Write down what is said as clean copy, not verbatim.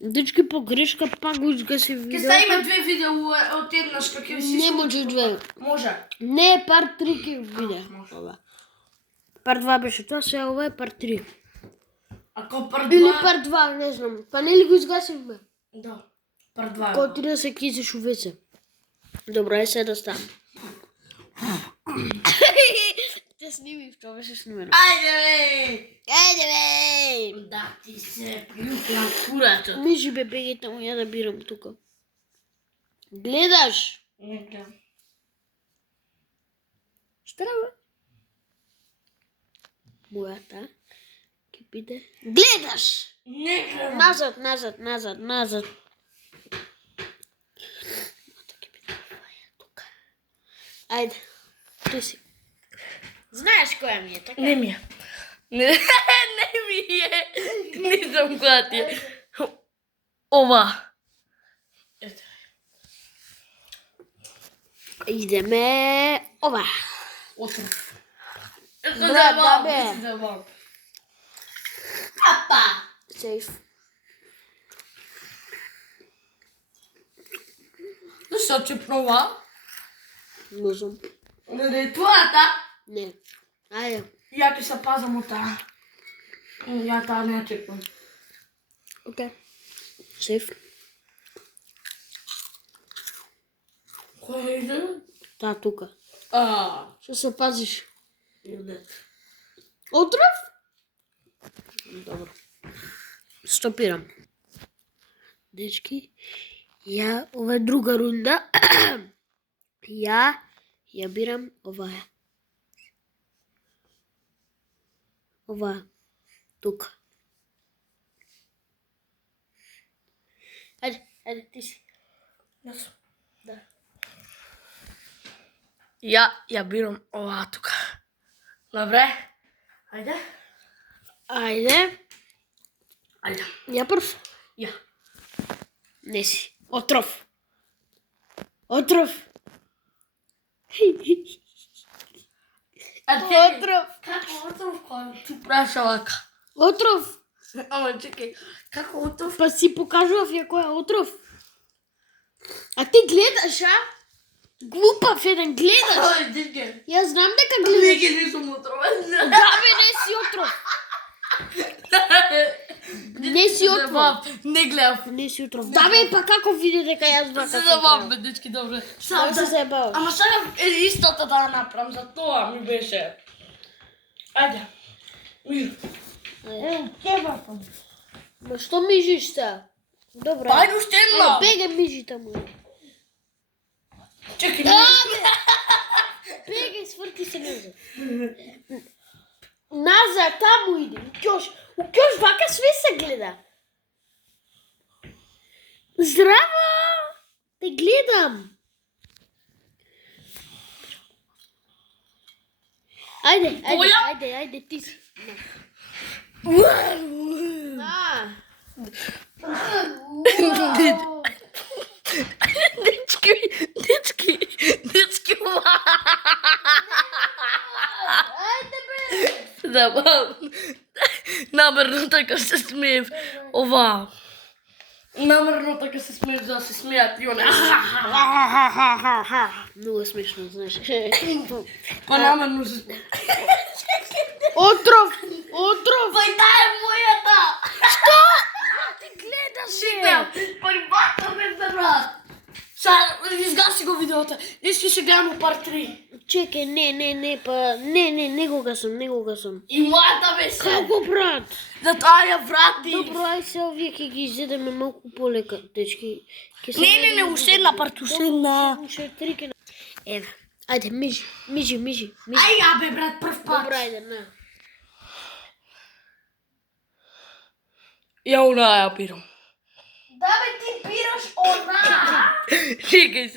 Дечки по грешка пак го изгаси видео. Ке ставиме 2 видео од еднаш како ќе си. Не може 2. Може. Не, парт 3 ке видео. Може. Ова. Парт 2 беше тоа, сега ова е парт 3. Ако парт 2... Или парт 2, не знам. Па нели го изгасивме? Да. Парт 2. Кога ти да се кизиш у веце. Добро, е се да ставам. Те сними, што беше снимено. Ајде бе! Ајде бе! Да ти се плюкна курато. Мижи бе, беги таму, ја да бирам тука. Гледаш? Не гледам. Што бе? Мојата ке биде. Гледаш! Не гледам. Назад, назад, назад, назад. Мојата ке биде оваа тука. Ајде, ти си. Знаеш која ми е, така? Не ми е. Не ми е. Не знам која ти е. Ова. Ето. Идеме ова. Отров. Брат, да бе. Апа. Сейф. Зашто чепнува? Не знам. Не е твојата? Не. Ајде. Ја ќе се пазам од таа. Ја таа не ја чепнам. Окей. Сейф. Која иде? Таа тука. Што се пазиш? Иде. Отров? Добро. Стопирам. Дечки, ја ова е друга рунда. Ја бирам оваа. Оваа. Тука. Ајде, ајде, ти си. Јас. Да. Ја бирам оваа тука. Добре? Ајде. Ајде. Ајде. Ја прв. Ја. Не си. Отров. Отров. А ти? Отров. Како отров кој ти праша вака? Отров. Ама чекај, како отров? Па си покажував ја кој е отров. А ти гледаш, а? Глупав еден, гледаш. Ај, дечке. Јас знам дека гледаш. Неќе не сум отровен. Да, бе, не си отров. Не си отров. Не гледав. Не си отров. Да, бе, па како види дека јас знам Се како забавам, бе, дечки, добре. Само се заебаваш. Ама сега е истата да ја направам, за тоа ми беше. Ајде. Мир. Кебапам. Ма што мижиш се? Добро. Па ајде уште една. Бега мижи таму. Чекај. Бегај, сврти се назад. Назад, таму иди. У ќош вака све се гледа. Здраво! Те гледам. Ајде, ти си. На. Дечки. Ајде бе. Забавно. Намерно така се смеев. Ова. Намерно така се смеев за да се смеат и она. Много смешно, знаеш. Па намерно се смеев. Отров! Па и таа е мојата. Што? Ти гледаш Шикам. Па и бата ме брат. Сега изгаси го видеото. Иски се гледам парт 3. Чекај, не, па... Не го гасам. И мојата беше. Како, брат? Затоа ја врати. Добро, ај се овие ќе ги изедеме малку полека, дечки. Не, уште една парт, уште една. Уште 3 ке... Еве, ајде, мижи. Ај ја бе, брат, прв пат. Добро, ајде, на. Ја она ја пирам. Да бе, ти пираш она! Чекај се.